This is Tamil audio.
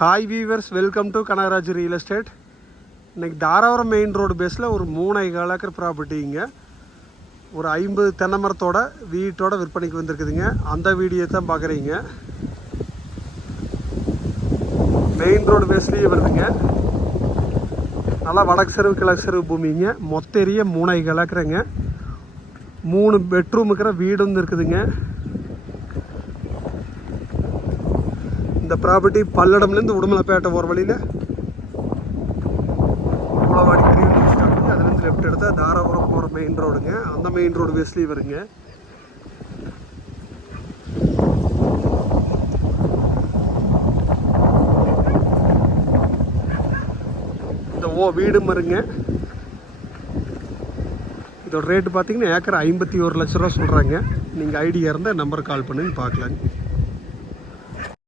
Hi viewers welcome to Kanagaraj real estate இன்னைக்கு தாராபுரம் மெயின் ரோடு பேஸில் ஒரு மூணு ஐந்து ஏக்கர் ப்ராப்பர்ட்டிங்க ஒரு ஐம்பது தென்னை மரத்தோட வீட்டோட விற்பனைக்கு வந்திருக்குதுங்க. அந்த வீடியோ தான் பார்க்குறீங்க. மெயின் ரோடு பேஸ்லேயே வருதுங்க. நல்லா வடக்கு செருவு கிழக்கு செருவு பூமிங்க. மொத்த ஏரியா மூணு ஐந்து ஏக்கருங்க மூணு பெட்ரூம் இருக்கிற வீடு வந்து இருக்குதுங்க. இந்த ப்ராப்பர்ட்டி பல்லடம்லேருந்து உடுமலைப்பேட்டை போகிற வழியில் உளவாடி பிரிவு ஸ்டாப்பிங் அதுலேருந்து லெஃப்ட் எடுத்தால் தாராபுரம் போகிற மெயின் ரோடுங்க அந்த மெயின் ரோடு பேஸ்லேயும் வருங்க. இந்த ஓ வீடு மருங்க இதோட ரேட்டு பார்த்தீங்கன்னா ஏக்கர் ஐம்பத்தி ஒரு லட்ச ரூபா சொல்கிறாங்க நீங்கள் ஐடியா இருந்தால் நம்பர் கால் பண்ணுங்க பார்க்கலாங்க